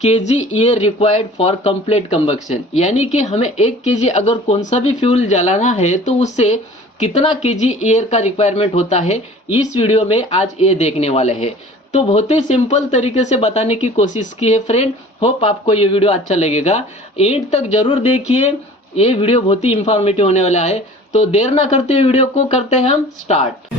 KG year required for complete combustion, यानी कि हमें 1 केजी अगर कौन सा भी फ्यूल जलाना है तो उससे कितना केजी एयर का रिक्वायरमेंट होता है, इस वीडियो में आज ये देखने वाले हैं। तो बहुत ही सिंपल तरीके से बताने की कोशिश की है फ्रेंड। होप आपको ये वीडियो अच्छा लगेगा, एंड तक जरूर देखिए, ये वीडियो बहुत ही इंफॉर्मेटिव होने वाला है। तो देर ना करते हुए वीडियो को करते हैं हम start.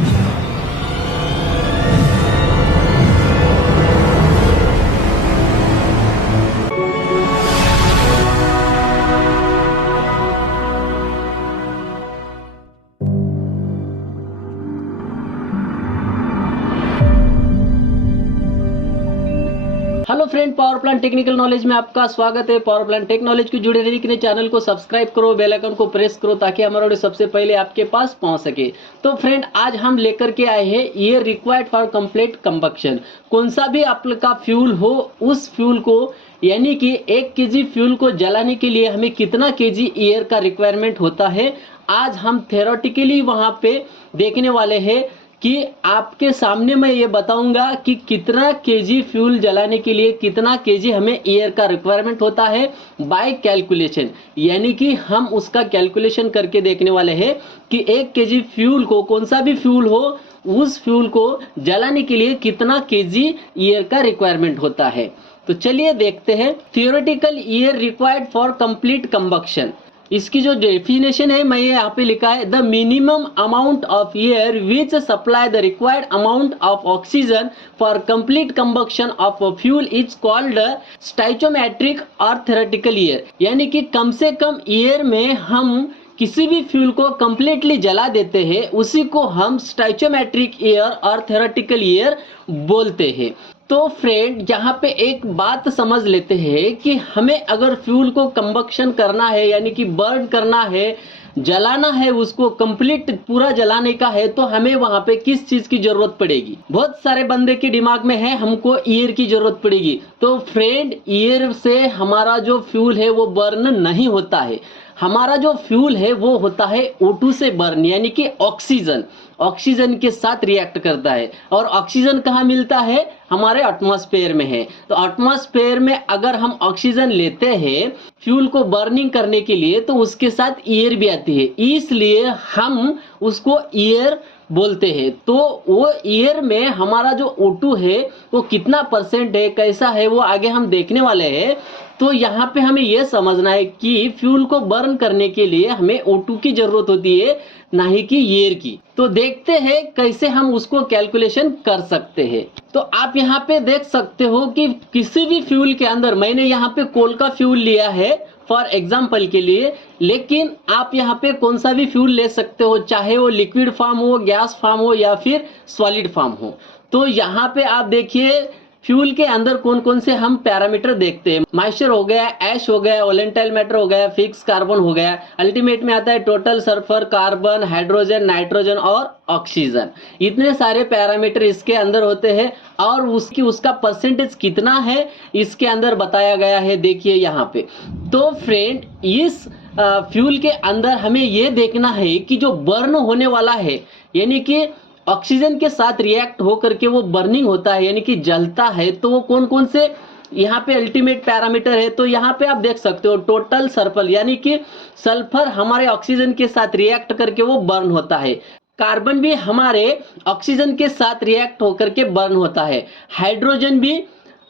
Hello friend, power plant technical knowledge में आपका स्वागत है। पावर प्लांट टेक नॉलेज को जुड़े रहने के लिए चैनल को सब्सक्राइब करो, बेल आइकन को प्रेस करो ताकि हमारा वीडियो सबसे पहले आपके पास पहुंच सके। तो फ्रेंड, आज हम लेकर के आए हैं year required for complete combustion. कौन सा भी आपका फ्यूल हो, उस फ्यूल को यानी कि 1 केजी फ्यूल को जलाने के लिए हमें कितना केजी एयर का रिक्वायरमेंट होता है, आज हम थ्योरेटिकली वहां पे देखने वाले हैं कि आपके सामने मैं ये बताऊंगा कि कितना केजी फ्यूल जलाने के लिए कितना केजी हमें एयर का रिक्वायरमेंट होता है बाय कैलकुलेशन। यानी कि हम उसका कैलकुलेशन करके देखने वाले हैं कि 1 केजी फ्यूल को, कौन सा भी फ्यूल हो, उस फ्यूल को जलाने के लिए कितना केजी एयर का रिक्वायरमेंट होता है। तो चलिए देखते हैं। Theoretical air required for complete combustion, इसकी जो डेफिनेशन है मैं ये यहाँ पे लिखा है, the minimum amount of air which supply the required amount of oxygen for complete combustion of a fuel is called stoichiometric और थ्योरेटिकल एयर। यानी कि कम से कम एयर में हम किसी भी फ्यूल को कंप्लीटली जला देते हैं, उसी को हम स्टोइचोमेट्रिक एयर और थ्योरेटिकल एयर बोलते हैं। तो फ्रेंड, यहाँ पे एक बात समझ लेते हैं कि हमें अगर फ्यूल को कंबक्शन करना है, यानी कि बर्न करना है, जलाना है, उसको कंप्लीट पूरा जलाने का है, तो हमें वहां पे किस चीज की जरूरत पड़ेगी। बहुत सारे बंदे के दिमाग में है हमको एयर की जरूरत पड़ेगी। तो फ्रेंड, एयर से हमारा जो फ्यूल है वो बर्न नहीं होता है। हमारा जो फ्यूल है वो होता है O2 से बर्न, यानी कि ऑक्सीजन। ऑक्सीजन के साथ रिएक्ट करता है, और ऑक्सीजन कहाँ मिलता है? हमारे एटमॉस्फेयर में है। तो एटमॉस्फेयर में अगर हम ऑक्सीजन लेते हैं फ्यूल को बर्निंग करने के लिए, तो उसके साथ एयर भी आती है, इसलिए हम उसको एयर बोलते हैं। तो वो एयर में हमारा जो O2 है वो कितना परसेंट है, कैसा है, वो आगे हम देखने वाले हैं। तो यहाँ पे हमें यह समझना है कि फ्यूल को बर्न करने के लिए हमें O2 की जरूरत होती है, ना ही कि एयर की। तो देखते हैं कैसे हम उसको कैलकुलेशन कर सकते हैं। तो आप यहाँ पे देख सकते हो कि किसी भी फ्यूल के अंदर, मैंने यहाँ पे कोल का फ्यूल लिया है फॉर एग्जाम्पल के लिए, लेकिन आप यहाँ पे कौन सा भी फ्यूल ले सकते हो, चाहे वो लिक्विड फॉर्म हो, गैस फॉर्म हो या फिर सॉलिड फॉर्म हो। तो यहाँ पे आप देखिए फ्यूल के अंदर कौन कौन से हम पैरामीटर देखते हैं। मॉइस्चर हो गया, ऐश हो गया, वोलेटाइल मैटर हो गया, फिक्स कार्बन हो गया, अल्टीमेट में आता है total sulphur, carbon, hydrogen, nitrogen और ऑक्सीजन। इतने सारे पैरामीटर इसके अंदर होते हैं, और उसका परसेंटेज कितना है इसके अंदर बताया गया है, देखिए यहाँ पे। तो फ्रेंड, इस फ्यूल के अंदर हमें ये देखना है कि जो बर्न होने वाला है, यानी कि ऑक्सीजन के साथ रिएक्ट होकर के वो बर्निंग होता है, यानी कि जलता है, तो वो कौन कौन से यहाँ पे अल्टीमेट पैरामीटर है। तो यहाँ पे आप देख सकते हो टोटल सल्फर, यानी कि सल्फर हमारे ऑक्सीजन के साथ रिएक्ट करके वो बर्न होता है। कार्बन भी हमारे ऑक्सीजन के साथ रिएक्ट होकर के बर्न होता है। हाइड्रोजन भी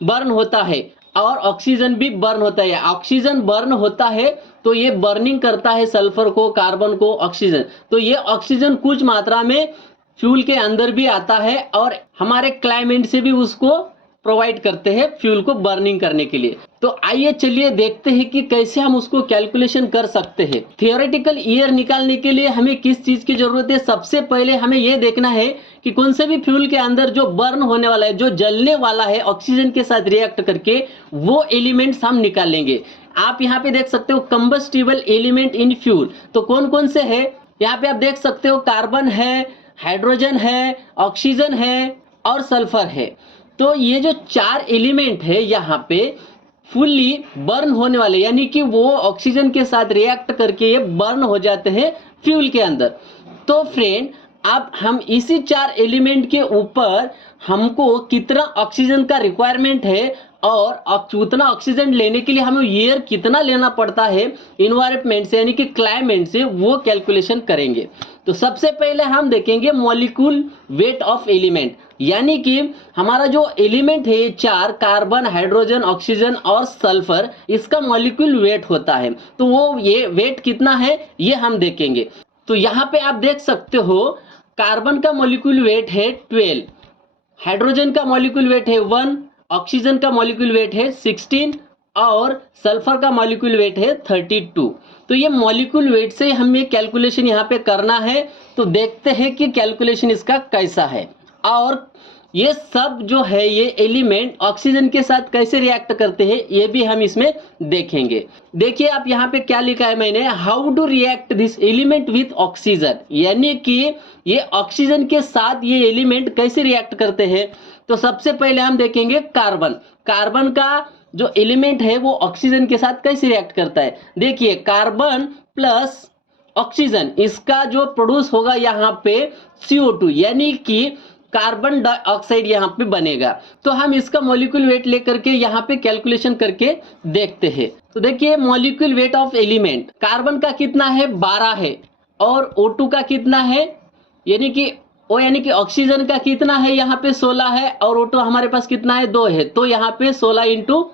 बर्न होता है और ऑक्सीजन भी बर्न होता है। ऑक्सीजन बर्न होता है तो ये बर्निंग करता है सल्फर को, कार्बन को, ऑक्सीजन। तो ये ऑक्सीजन कुछ मात्रा में फ्यूल के अंदर भी आता है, और हमारे क्लाइमेट से भी उसको प्रोवाइड करते हैं फ्यूल को बर्निंग करने के लिए। तो आइए चलिए देखते हैं कि कैसे हम उसको कैलकुलेशन कर सकते हैं। थियोरेटिकल ईयर निकालने के लिए हमें किस चीज की जरूरत है? सबसे पहले हमें यह देखना है कि कौन से भी फ्यूल के अंदर जो बर्न होने वाला है, जो जलने वाला है ऑक्सीजन के साथ रिएक्ट करके, वो एलिमेंट्स हम निकालेंगे। आप यहाँ पे देख सकते हो कंबस्टिबल एलिमेंट इन फ्यूल, तो कौन कौन से है यहाँ पे आप देख सकते हो। कार्बन है, हाइड्रोजन है, ऑक्सीजन है और सल्फर है। तो ये जो 4 एलिमेंट है यहाँ पे फुल्ली बर्न होने वाले, यानी कि वो ऑक्सीजन के साथ रिएक्ट करके ये बर्न हो जाते हैं फ्यूल के अंदर। तो फ्रेंड, अब हम इसी 4 एलिमेंट के ऊपर हमको कितना ऑक्सीजन का रिक्वायरमेंट है और उतना ऑक्सीजन लेने के लिए हमें एयर कितना लेना पड़ता है इन्वायरमेंट से यानी कि क्लाइमेट से, वो कैलकुलेशन करेंगे। तो सबसे पहले हम देखेंगे मॉलिक्यूल वेट ऑफ एलिमेंट, यानी कि हमारा जो एलिमेंट है चार, कार्बन, हाइड्रोजन, ऑक्सीजन और सल्फर, इसका मॉलिक्यूल वेट होता है। तो वो ये वेट कितना है ये हम देखेंगे। तो यहाँ पे आप देख सकते हो कार्बन का मॉलिक्यूल वेट है 12, हाइड्रोजन का मॉलिक्यूल वेट है 1, ऑक्सीजन का मॉलिक्यूल वेट है 16 और सल्फर का मॉलिक्यूल वेट है 32। तो ये मॉलिक्यूल वेट से हमें कैलकुलेशन यहाँ पे करना है। तो देखते हैं कि कैलकुलेशन इसका कैसा है और ये सब जो है ये एलिमेंट ऑक्सीजन के साथ कैसे रिएक्ट करते हैं ये भी हम इसमें देखेंगे। देखिए आप यहाँ पे क्या लिखा है मैंने, how to react this element with oxygen, यानी कि ये ऑक्सीजन के साथ ये एलिमेंट कैसे रिएक्ट करते हैं। तो सबसे पहले हम देखेंगे कार्बन। कार्बन का जो एलिमेंट है वो ऑक्सीजन के साथ कैसे रिएक्ट करता है। देखिए कार्बन प्लस ऑक्सीजन, इसका जो प्रोड्यूस होगा यहाँ पे CO2 यानी कि कार्बन डाइऑक्साइड यहाँ पे बनेगा। तो हम इसका मॉलिक्यूल वेट लेकर के यहाँ पे कैलकुलेशन करके देखते हैं। तो देखिए molecule weight of element, carbon का कितना है 12 है और O2 का कितना है, यानी कि ऑक्सीजन का कितना है यहाँ पे 16 है और O2 हमारे पास कितना है 2 है। तो यहाँ पे 16 इंटू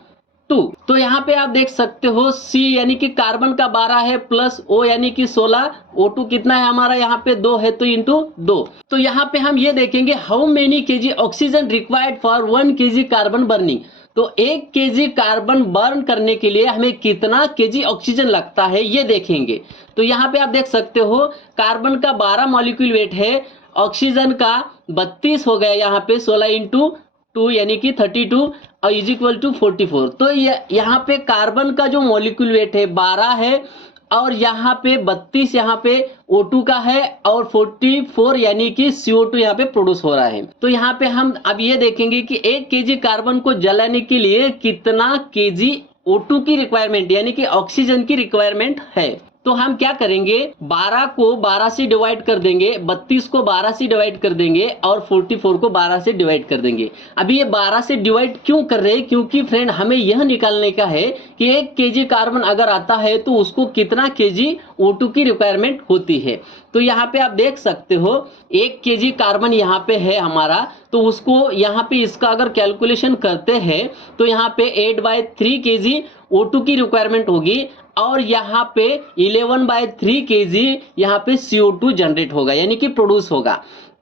2। तो यहाँ पे आप देख सकते हो C यानी कि कार्बन का 12 है प्लस O यानी कि 16, O2 कितना है हमारा यहाँ पे 2 है तो इंटू 2। तो यहाँ पे हम ये देखेंगे how many KG oxygen required for 1 KG carbon burning. तो 1 केजी कार्बन बर्न करने के लिए हमें कितना केजी ऑक्सीजन लगता है ये देखेंगे। तो यहाँ पे आप देख सकते हो कार्बन का 12 मॉलिक्यूल वेट है, ऑक्सीजन का 32 हो गया यहाँ पे 16 इंटू 2 यानी कि 32 और इज इक्वल टू 44। तो यहाँ पे कार्बन का जो मॉलिक्यूल वेट है 12 है और यहाँ पे 32 यहाँ पे O2 का है और 44 यानी कि CO2 यहाँ पे प्रोड्यूस हो रहा है। तो यहाँ पे हम अब ये देखेंगे कि 1 केजी कार्बन को जलाने के लिए कितना केजी O2 की रिक्वायरमेंट यानी कि ऑक्सीजन की रिक्वायरमेंट है। तो हम क्या करेंगे 12 को 12 से डिवाइड कर देंगे, 32 को 12 से डिवाइड कर देंगे और 44 को 12 से डिवाइड कर देंगे। अभी ये 12 से डिवाइड क्यों कर रहे हैं, क्योंकि फ्रेंड हमें यह निकालने का है कि 1 केजी कार्बन अगर आता है तो उसको कितना केजी O2 की रिक्वायरमेंट होती है। तो यहाँ पे आप देख सकते हो 1 केजी कार्बन यहाँ पे है हमारा, तो उसको यहाँ पे इसका अगर कैलकुलेशन करते हैं तो यहाँ पे 8/3 केजी O2 की रिक्वायरमेंट होगी और यहाँ पे 11/3 केजी यहाँ पे CO2 जनरेट होगा यानी कि प्रोड्यूस होगा।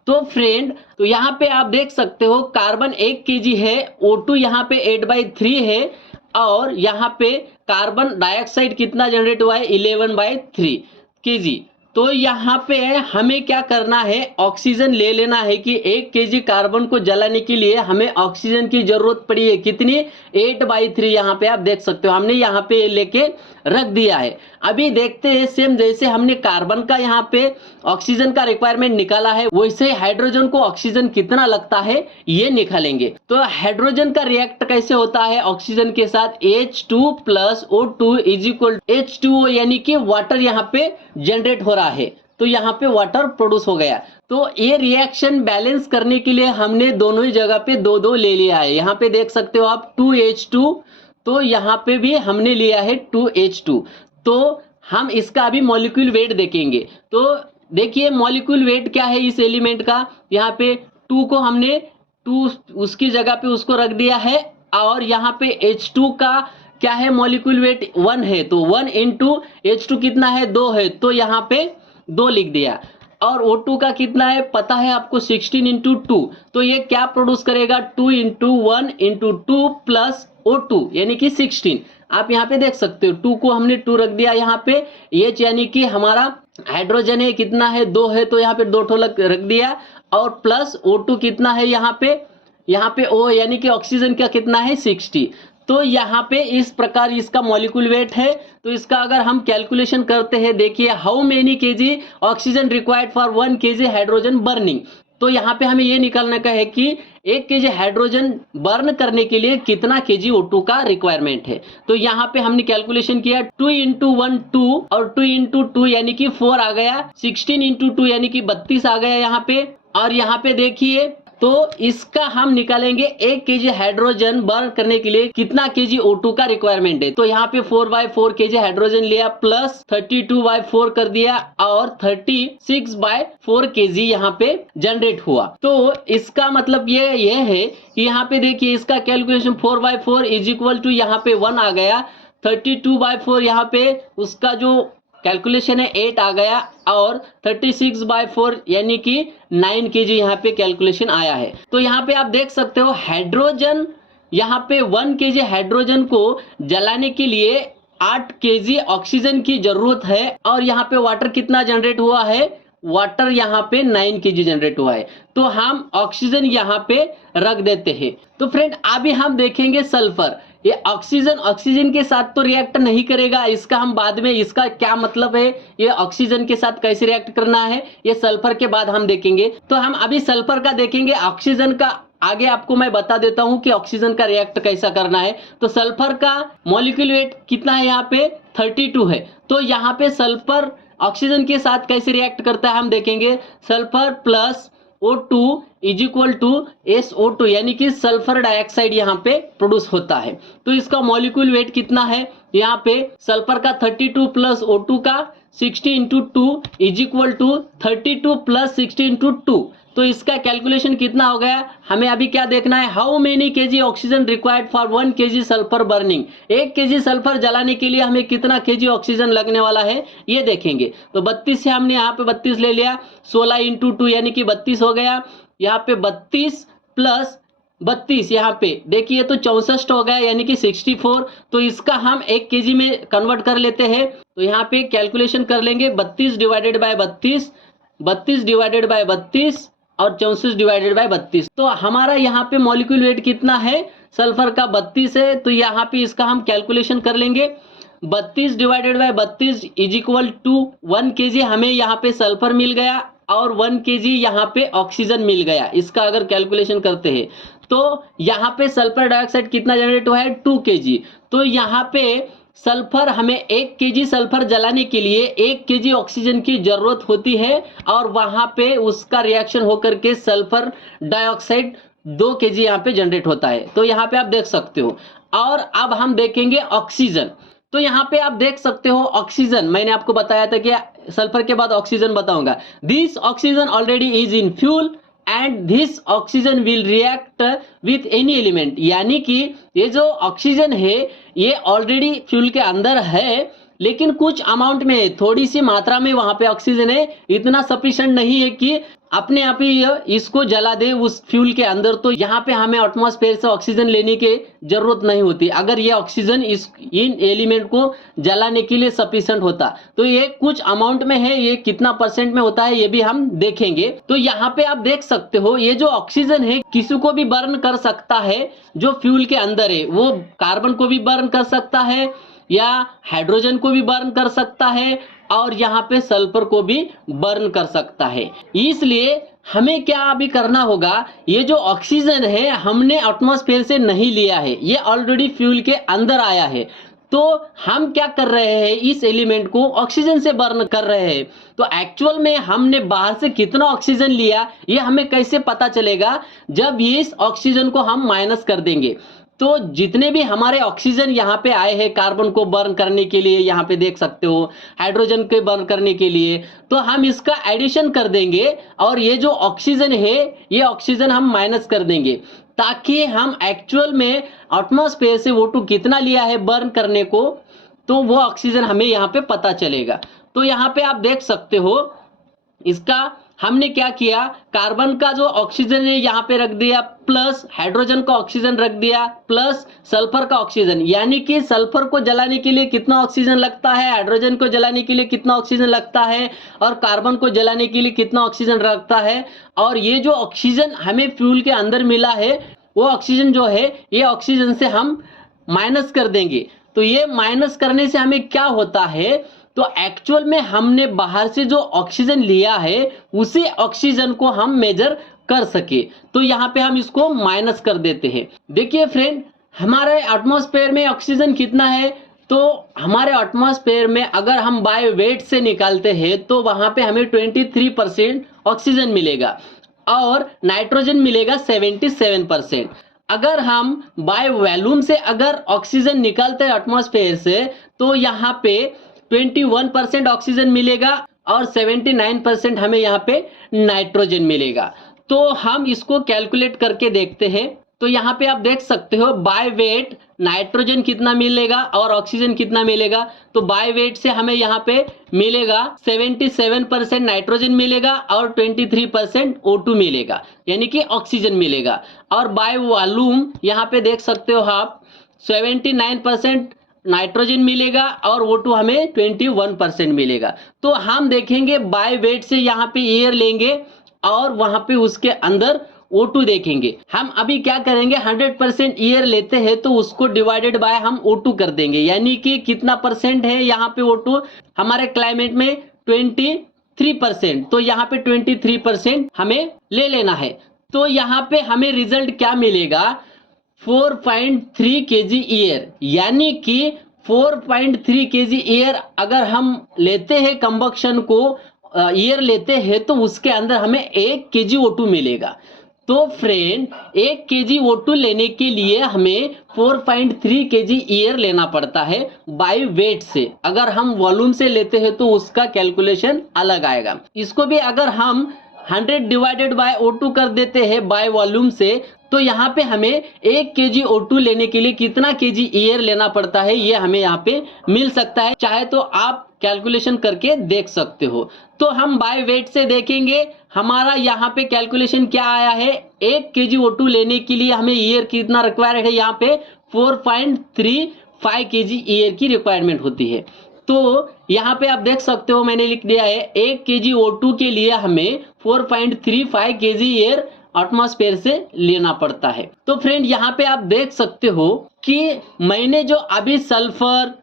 तो फ्रेंड तो यहाँ पे आप देख सकते हो कार्बन 1 केजी है, O2 यहाँ पे 8/3 है और यहाँ पे कार्बन डाइऑक्साइड कितना जनरेट हुआ है 11/3 केजी। तो यहाँ पे हमें क्या करना है ऑक्सीजन ले लेना है कि 1 केजी कार्बन को जलाने के लिए हमें ऑक्सीजन की जरूरत पड़ी है कितनी 8/3। यहाँ पे आप देख सकते हो हमने यहाँ पे लेके रख दिया है। अभी देखते हैं सेम जैसे हमने कार्बन का यहाँ पे ऑक्सीजन का रिक्वायरमेंट निकाला है वैसे हाइड्रोजन को ऑक्सीजन कितना लगता है ये निकालेंगे। तो हाइड्रोजन का रिएक्ट कैसे होता है ऑक्सीजन के साथ H2 plus O2 is equal H2O यानी कि वाटर यहाँ पे जनरेट हो रहा है। तो यहाँ पे वाटर प्रोड्यूस हो गया। तो ये रिएक्शन बैलेंस करने के लिए हमने दोनों ही जगह पे 2-2 ले लिया है। यहाँ पे देख सकते हो आप 2H2, तो यहाँ पे भी हमने लिया है 2H2। तो हम इसका अभी मॉलिक्यूल वेट देखेंगे। तो देखिए मॉलिक्यूल वेट क्या है इस एलिमेंट का, यहाँ पे 2 को हमने 2 उसकी जगह पे उसको रख दिया है और यहाँ पे H2 का क्या है मॉलिक्यूल वेट 1 है तो 1 इंटू H2 कितना है 2 है तो यहाँ पे 2 लिख दिया और O2 का कितना है पता है आपको 16 इंटू 2। तो ये क्या प्रोड्यूस करेगा 2 इंटू 1 इंटू 2 प्लस O2 यानी कि 16। आप यहाँ पे देख सकते हो 2 को हमने 2 रख दिया यहाँ पे H यानी कि हमारा हाइड्रोजन है कितना है 2 है तो यहाँ पे 2 ठो रख दिया और प्लस O2 कितना है यहाँ पे O यानी कि ऑक्सीजन का कितना है 60। तो यहाँ पे इस प्रकार इसका मॉलिक्यूल वेट है। तो इसका अगर हम कैलकुलेशन करते हैं देखिए how many KG oxygen required for 1 KG hydrogen burning. तो यहाँ पे हमें ये निकालने का है कि 1 केजी हाइड्रोजन बर्न करने के लिए कितना केजी O2 का रिक्वायरमेंट है। तो यहाँ पे हमने कैलकुलेशन किया 2 इंटू 1 2 और 2 इंटू 2 यानी कि 4 आ गया, 16 इंटू 2 यानी कि 32 आ गया यहाँ पे। और यहाँ पे देखिए तो इसका हम निकालेंगे 1 केजी हाइड्रोजन बर्न करने के लिए कितना केजी O2 का रिक्वायरमेंट है। तो यहाँ पे 4/4 केजी हाइड्रोजन लिया प्लस 32/4 कर दिया और 36/4 केजी यहाँ पे जनरेट हुआ। तो इसका मतलब ये है कि यहाँ पे देखिए इसका कैलकुलेशन 4/4 इज इक्वल टू यहाँ पे 1 आ गया, 32/4 यहाँ पे उसका जो कैलकुलेशन है 8 आ गया और 36/4 यानी कि 9 केजी यहाँ पे कैलकुलेशन आया है। तो यहाँ पे आप देख सकते हो हाइड्रोजन, यहाँ पे 1 केजी हाइड्रोजन को जलाने के लिए 8 केजी ऑक्सीजन की जरूरत है और यहाँ पे वाटर कितना जनरेट हुआ है, वाटर यहाँ पे 9 केजी जनरेट हुआ है। तो हम ऑक्सीजन यहाँ पे रख देते हैं। तो फ्रेंड अभी हम देखेंगे सल्फर। ये ऑक्सीजन के साथ तो रिएक्ट नहीं करेगा, इसका हम बाद में, इसका क्या मतलब है, ये ऑक्सीजन के साथ कैसे रिएक्ट करना है ये सल्फर के बाद हम देखेंगे। तो हम अभी सल्फर का देखेंगे, ऑक्सीजन का आगे आपको मैं बता देता हूं कि ऑक्सीजन का रिएक्ट कैसा करना है। तो सल्फर का मॉलिक्यूल वेट कितना है, यहाँ पे 32 है। तो यहाँ पे सल्फर ऑक्सीजन के साथ कैसे रिएक्ट करता है हम देखेंगे। Sulphur plus O2 is equal to SO2 यानी कि सल्फर डाइऑक्साइड यहाँ पे प्रोड्यूस होता है। तो इसका मॉलिक्यूल वेट कितना है, यहाँ पे सल्फर का 32 प्लस O2 का 60 into 2 is equal to 32 plus 60 into 2। तो इसका कैलकुलेशन कितना हो गया, हमें अभी क्या देखना है, how many KG oxygen required for 1 KG sulphur burning. 1 KG sulphur जलाने के लिए हमें कितना केजी ऑक्सीजन लगने वाला है ये देखेंगे। तो 32 से हमने यहाँ पे 32 ले लिया, 16 इंटू 2 यानी कि 32 हो गया। यहाँ पे 32 प्लस 32 यहाँ पे देखिए तो 64 हो गया यानी कि 64। तो इसका हम 1 केजी में कन्वर्ट कर लेते हैं। तो यहाँ पे कैलकुलेशन कर लेंगे 32 डिवाइडेड बाय 32, 32 डिवाइडेड बाय 32 और 64 डिवाइडेड बाय 32। तो हमारा यहाँ पे मॉलिक्यूल वेट कितना है, सल्फर का 32 है। तो यहाँ पे इसका हम कैलकुलेशन कर लेंगे 32 divided by 32 is equal to 1 KG हमें यहाँ पे सल्फर मिल गया और 1 केजी यहाँ पे ऑक्सीजन मिल गया। इसका अगर कैलकुलेशन करते हैं तो यहाँ पे सल्फर डाइऑक्साइड कितना जनरेट हुआ है 2 केजी। तो यहाँ पे सल्फर हमें 1 केजी सल्फर जलाने के लिए 1 केजी ऑक्सीजन की जरूरत होती है और वहां पे उसका रिएक्शन होकर के सल्फर डाइऑक्साइड 2 केजी यहाँ पे जनरेट होता है। तो यहाँ पे आप देख सकते हो। और अब हम देखेंगे ऑक्सीजन। तो यहाँ पे आप देख सकते हो ऑक्सीजन, मैंने आपको बताया था कि सल्फर के बाद ऑक्सीजन बताऊंगा। This oxygen already is in fuel and this oxygen will react with any element. यानी कि ये जो ऑक्सीजन है ये ऑलरेडी फ्यूल के अंदर है लेकिन कुछ अमाउंट में है, थोड़ी सी मात्रा में वहां पे ऑक्सीजन है, इतना सफिशिएंट नहीं है कि अपने आप ही इसको जला दे उस फ्यूल के अंदर। तो यहाँ पे हमें एटमॉस्फेयर से ऑक्सीजन लेने की जरूरत नहीं होती अगर ये ऑक्सीजन इन एलिमेंट को जलाने के लिए सफिशिएंट होता। तो ये कुछ अमाउंट में है, ये कितना परसेंट में होता है ये भी हम देखेंगे। तो यहाँ पे आप देख सकते हो ये जो ऑक्सीजन है किसी को भी बर्न कर सकता है, जो फ्यूल के अंदर है वो कार्बन को भी बर्न कर सकता है या हाइड्रोजन को भी बर्न कर सकता है और यहाँ पे सल्फर को भी बर्न कर सकता है। इसलिए हमें क्या अभी करना होगा, ये जो ऑक्सीजन है हमने एटमॉस्फेयर से नहीं लिया है, ये ऑलरेडी फ्यूल के अंदर आया है। तो हम क्या कर रहे हैं, इस एलिमेंट को ऑक्सीजन से बर्न कर रहे हैं। तो एक्चुअल में हमने बाहर से कितना ऑक्सीजन लिया ये हमें कैसे पता चलेगा, जब इस ऑक्सीजन को हम माइनस कर देंगे। तो जितने भी हमारे ऑक्सीजन यहाँ पे आए हैं कार्बन को बर्न करने के लिए, यहाँ पे देख सकते हो हाइड्रोजन को बर्न करने के लिए, तो हम इसका एडिशन कर देंगे और ये जो ऑक्सीजन है ये ऑक्सीजन हम माइनस कर देंगे ताकि हम एक्चुअल में एटमॉस्फेयर से O2 कितना लिया है बर्न करने को, तो वो ऑक्सीजन हमें यहाँ पे पता चलेगा। तो यहाँ पे आप देख सकते हो इसका हमने क्या किया, कार्बन का जो ऑक्सीजन है यहाँ पे रख दिया प्लस हाइड्रोजन का ऑक्सीजन रख दिया प्लस सल्फर का ऑक्सीजन। यानी कि सल्फर को जलाने के लिए कितना ऑक्सीजन लगता है, हाइड्रोजन को जलाने के लिए कितना ऑक्सीजन लगता है और कार्बन को जलाने के लिए कितना ऑक्सीजन लगता है। और ये जो ऑक्सीजन हमें फ्यूल के अंदर मिला है वो ऑक्सीजन जो है ये ऑक्सीजन से हम माइनस कर देंगे। तो ये माइनस करने से हमें क्या होता है, तो एक्चुअल में हमने बाहर से जो ऑक्सीजन लिया है उसी ऑक्सीजन को हम मेजर कर सके। तो यहाँ पे हम इसको माइनस कर देते हैं। देखिए फ्रेंड हमारे एटमॉस्फेयर में ऑक्सीजन कितना है, तो हमारे एटमॉस्फेयर में अगर हम बाय वेट से निकालते हैं तो वहां पे हमें 23% ऑक्सीजन मिलेगा। और नाइट्रोजन मिलेगा 77%। अगर हम बाय वॉल्यूम से अगर ऑक्सीजन निकालते हैं एटमॉस्फेयर से तो यहाँ पे 21% ऑक्सीजन मिलेगा और 79% हमें यहाँ पे नाइट्रोजन मिलेगा। तो हम इसको कैलकुलेट करके देखते हैं। तो यहाँ पे आप देख सकते हो बाय वेट नाइट्रोजन कितना मिलेगा और ऑक्सीजन कितना मिलेगा। तो बाय वेट से हमें यहाँ पे मिलेगा 77% नाइट्रोजन मिलेगा और 23% O2 मिलेगा, यानी कि ऑक्सीजन मिलेगा। और बाय वॉल्यूम यहाँ पे देख सकते हो आप 79% नाइट्रोजन मिलेगा और O2 हमें 21% मिलेगा। तो हम देखेंगे बाय वेट से यहाँ पे एयर लेंगे और वहां पे उसके अंदर O2 देखेंगे। हम अभी क्या करेंगे, 100% एयर लेते हैं तो उसको डिवाइडेड बाय हम O2 कर देंगे, यानी कि कितना परसेंट है यहाँ पे O2 हमारे क्लाइमेट में 23%। तो यहाँ पे 23% हमें ले लेना है। तो यहाँ पे हमें रिजल्ट क्या मिलेगा, 4.3 kg एयर, यानी कि 4.3 kg एयर अगर हम लेते हैं कंबक्शन को एयर लेते हैं तो उसके अंदर हमें 1 kg O2 मिलेगा। तो फ्रेंड 1 kg O2 लेने के लिए हमें 4.3 kg एयर लेना पड़ता है बाय वेट से। अगर हम वॉल्यूम से लेते हैं तो उसका कैलकुलेशन अलग आएगा। इसको भी अगर हम 100 डिवाइडेड बाय O2 कर देते हैं बाय वॉल्यूम से तो यहाँ पे हमें 1 kg O2 लेने के लिए कितना kg एयर लेना पड़ता है ये हमें यहाँ पे मिल सकता है। चाहे तो आप कैलकुलेशन करके देख सकते हो। तो हम बाय वेट से देखेंगे, हमारा यहाँ पे कैलकुलेशन क्या आया है, 1 kg O2 लेने के लिए हमें एयर कितना रिक्वायर्ड है, यहाँ पे 4.35 kg एयर की रिक्वायरमेंट होती है। तो यहाँ पे आप देख सकते हो मैंने लिख दिया है 1 kg O2 के लिए हमें 4.35 kg एयर एटमॉस्फेयर से लेना पड़ता है। तो फ्रेंड यहाँ पे आप देख सकते हो कि मैंने जो अभी सल्फर,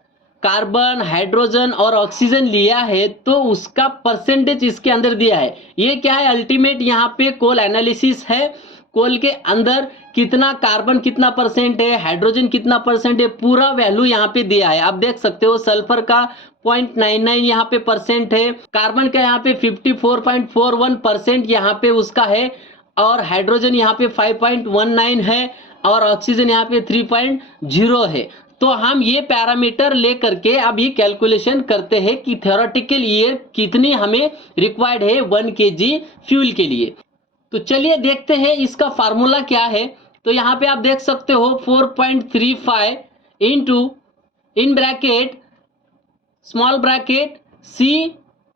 कार्बन, हाइड्रोजन और ऑक्सीजन लिया है तो उसका परसेंटेज इसके अंदर दिया है। ये क्या है, अल्टीमेट यहाँ पे कोल एनालिसिस है। कोल के अंदर कितना कार्बन कितना परसेंट है, हाइड्रोजन कितना परसेंट है, पूरा वैल्यू यहाँ पे दिया है। आप देख सकते हो सल्फर का 0.99 यहाँ पे परसेंट है, कार्बन का यहाँ पे 54.41% यहाँ पे उसका है और हाइड्रोजन यहाँ पे 5.19 है और ऑक्सीजन यहाँ पे 3.0 है। तो हम ये पैरामीटर लेकर के अब ये कैलकुलेशन करते हैं कि थ्योरेटिकल एयर कितनी हमें रिक्वायर्ड है 1 kg फ्यूल के लिए। तो चलिए देखते हैं इसका फार्मूला क्या है। तो यहाँ पे आप देख सकते हो 4.35 into in bracket small bracket C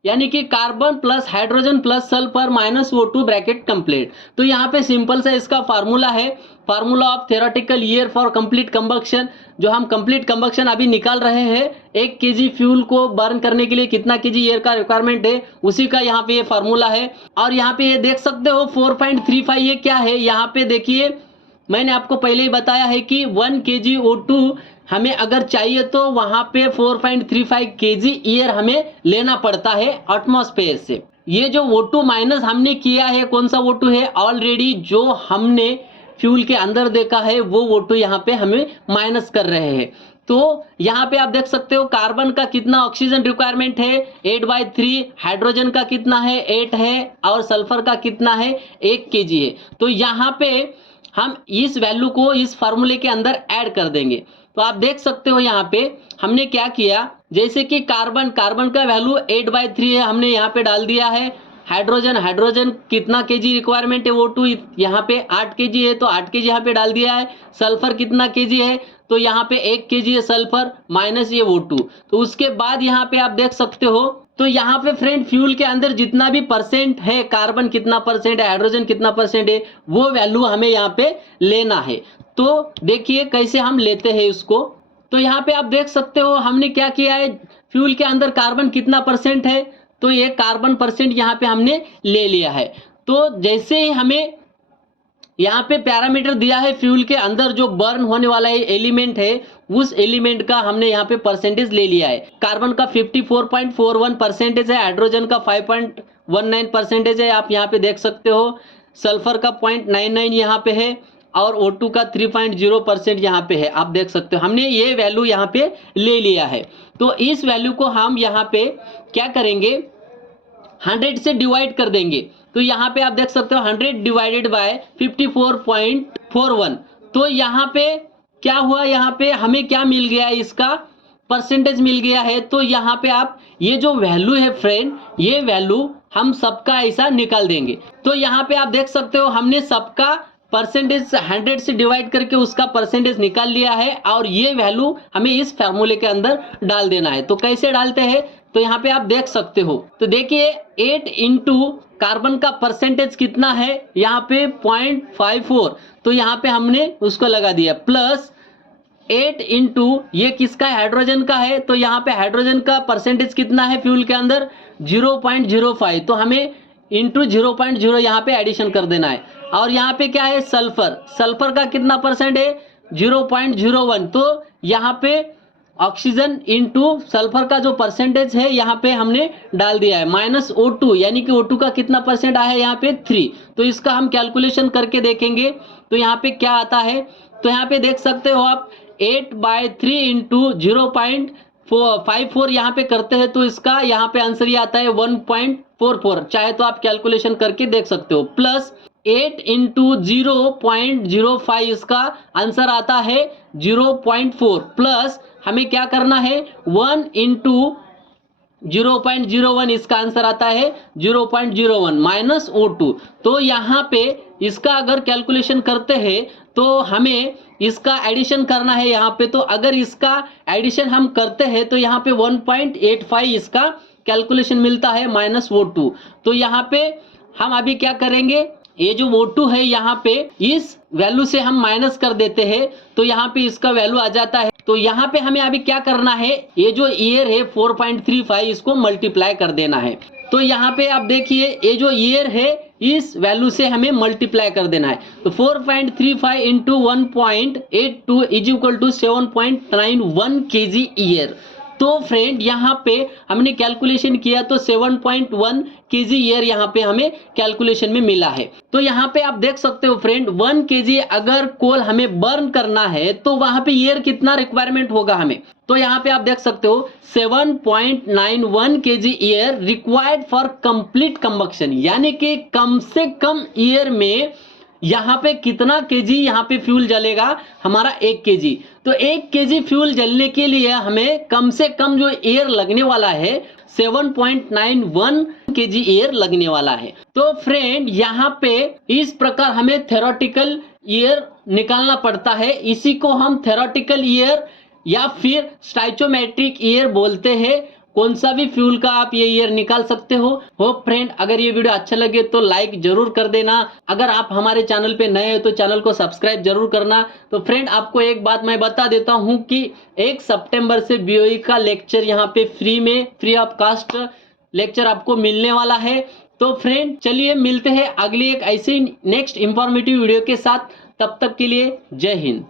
यानी कि carbon plus hydrogen plus sulphur minus O2 bracket complete. तो यहाँ पे सिंपल सा इसका फार्मूला है, formula of theoretical air for complete combustion. जो हम कंप्लीट कंबक्शन अभी निकाल रहे हैं 1 kg फ्यूल को बर्न करने के लिए कितना kg एयर का रिक्वायरमेंट है, उसी का यहाँ पे ये फार्मूला है। और यहाँ पे ये देख सकते हो 4.35 ये क्या है, यहाँ पे देखिए मैंने आपको पहले ही बताया है कि 1 kg O2 हमें अगर चाहिए तो वहां पे 4.35 kg एयर हमें लेना पड़ता है एटमॉस्फेयर से। ये जो O2 माइनस हमने किया है कौन सा O2 है, ऑलरेडी जो हमने फ्यूल के अंदर देखा है वो O2 यहाँ पे हमें माइनस कर रहे हैं। तो यहाँ पे आप देख सकते हो कार्बन का कितना ऑक्सीजन रिक्वायरमेंट है 8/3, हाइड्रोजन का कितना है 8 है और सल्फर का कितना है 1 kg है। तो यहाँ पे हम इस वैल्यू को इस फार्मूले के अंदर ऐड कर देंगे। तो आप देख सकते हो यहाँ पे हमने क्या किया, जैसे कि कार्बन का वैल्यू 8/3 है, हमने यहाँ पे डाल दिया है। हाइड्रोजन कितना केजी रिक्वायरमेंट है O2 यहाँ पे 8 kg है तो 8 kg यहाँ पे डाल दिया है। सल्फर कितना kg है तो यहाँ पे 1 kg है सल्फर माइनस ये O2। तो उसके बाद यहाँ पे आप देख सकते हो तो यहाँ पे फ्रेंड फ्यूल के अंदर जितना भी परसेंट है, कार्बन कितना परसेंट है, हाइड्रोजन कितना परसेंट है, वो वैल्यू हमें यहाँ पे लेना है। तो देखिए कैसे हम लेते हैं उसको। तो यहाँ पे आप देख सकते हो हमने क्या किया है, फ्यूल के अंदर कार्बन कितना परसेंट है तो ये कार्बन परसेंट यहाँ पे हमने ले लिया है। तो जैसे ही हमें यहाँ पे पैरामीटर दिया है फ्यूल के अंदर जो बर्न होने वाला है एलिमेंट है उस एलिमेंट का हमने यहाँ पे परसेंटेज ले लिया है। कार्बन का 54.41% है, हाइड्रोजन का 5.19% है, आप यहाँ पे देख सकते हो। सल्फर का 0.99 यहाँ पे है और O2 का 3.0% यहाँ पे है, आप देख सकते हो। हमने ये वैल्यू यहाँ पे ले लिया है। तो इस वैल्यू को हम यहाँ पे क्या करेंगे, 100 से डिवाइड कर देंगे तो यहाँ पे आप देख सकते हो 100 डिवाइडेड बाय 54.41। तो यहाँ पे क्या हुआ, यहाँ पे हमें क्या मिल गया, इसका परसेंटेज मिल गया है। तो यहाँ पे आप ये जो वैल्यू है फ्रेंड, ये वैल्यू हम सबका ऐसा निकाल देंगे। तो यहाँ पे आप देख सकते हो हमने सबका परसेंटेज 100 से डिवाइड करके उसका परसेंटेज निकाल लिया है और ये वैल्यू हमें इस फार्मूले के अंदर डाल देना है। तो कैसे डालते हैं, तो यहाँ पे आप देख सकते हो। तो देखिए 8 इंटू कार्बन का परसेंटेज कितना है, यहाँ पे 0.54, तो यहाँ पे हमने उसको लगा दिया, प्लस 8 इंटू ये किसका है, हाइड्रोजन का है, तो यहाँ पे हाइड्रोजन का परसेंटेज कितना है फ्यूल के अंदर 0.05, तो हमें इंटू 0.0 यहाँ पे एडिशन कर देना है। और यहाँ पे क्या है, सल्फर, सल्फर का कितना परसेंट है 0.01, तो यहाँ पे ऑक्सीजन इंटू सल्फर का जो परसेंटेज है यहाँ पे हमने डाल दिया है -O2, यानी कि O2 का कितना परसेंट आया है यहाँ पे 3। तो इसका हम कैलकुलेशन करके देखेंगे तो यहाँ पे क्या आता है। तो यहाँ पे देख सकते हो आप 8/3 इंटू 0.54 यहाँ पे करते हैं तो इसका यहाँ पे आंसर ये आता है 1.44, चाहे तो आप कैलकुलेशन करके देख सकते हो, प्लस 8 इंटू 0.05 इसका आंसर आता है 0.4, प्लस हमें क्या करना है 1 इंटू 0.01 इसका आंसर आता है 0.01 माइनस O2। तो यहाँ पे इसका अगर कैलकुलेशन करते हैं तो हमें इसका एडिशन करना है यहाँ पे। तो अगर इसका एडिशन हम करते हैं तो यहाँ पे 1.85 इसका कैलकुलेशन मिलता है -O2। तो यहाँ पे हम अभी क्या करेंगे, ये जो O2 है यहाँ पे इस वैल्यू से हम माइनस कर देते हैं तो यहाँ पे इसका वैल्यू आ जाता है। तो यहाँ पे हमें अभी क्या करना है, ये जो ईयर है 4.35 इसको मल्टीप्लाई कर देना है। तो यहाँ पे आप देखिए ये जो ईयर है इस वैल्यू से हमें मल्टीप्लाई कर देना है। तो 4.35 into 1.82 is equal to 7.91 kg year. तो फ्रेंड यहाँ पे हमने कैलकुलेशन किया तो 7.1 kg ईयर यहाँ पे हमें कैलकुलेशन में मिला है। तो यहाँ पे आप देख सकते हो फ्रेंड 1 kg अगर कोल हमें बर्न करना है तो वहां पे ईयर कितना रिक्वायरमेंट होगा हमें। तो यहाँ पे आप देख सकते हो 7.91 kg year required for complete combustion, यानी कि कम से कम ईयर में यहाँ पे कितना केजी यहाँ पे फ्यूल जलेगा हमारा 1 केजी। तो 1 केजी फ्यूल जलने के लिए हमें कम से कम जो एयर लगने वाला है 7.91 केजी एयर लगने वाला है। तो फ्रेंड यहाँ पे इस प्रकार हमें थ्योरेटिकल ईयर निकालना पड़ता है, इसी को हम थ्योरेटिकल ईयर या फिर स्टोइचियोमेट्रिक ईयर बोलते हैं। कौन सा भी फ्यूल का आप ये ईयर निकाल सकते हो। फ्रेंड अगर ये वीडियो अच्छा लगे तो लाइक जरूर कर देना। अगर आप हमारे चैनल पे नए हो तो चैनल को सब्सक्राइब जरूर करना। तो फ्रेंड आपको एक बात मैं बता देता हूं कि 1 सितंबर से बीओई का लेक्चर यहाँ पे फ्री ऑफ कास्ट लेक्चर आपको मिलने वाला है। तो फ्रेंड चलिए मिलते हैं अगली एक ऐसे नेक्स्ट इंफॉर्मेटिव वीडियो के साथ, तब तक के लिए जय हिंद।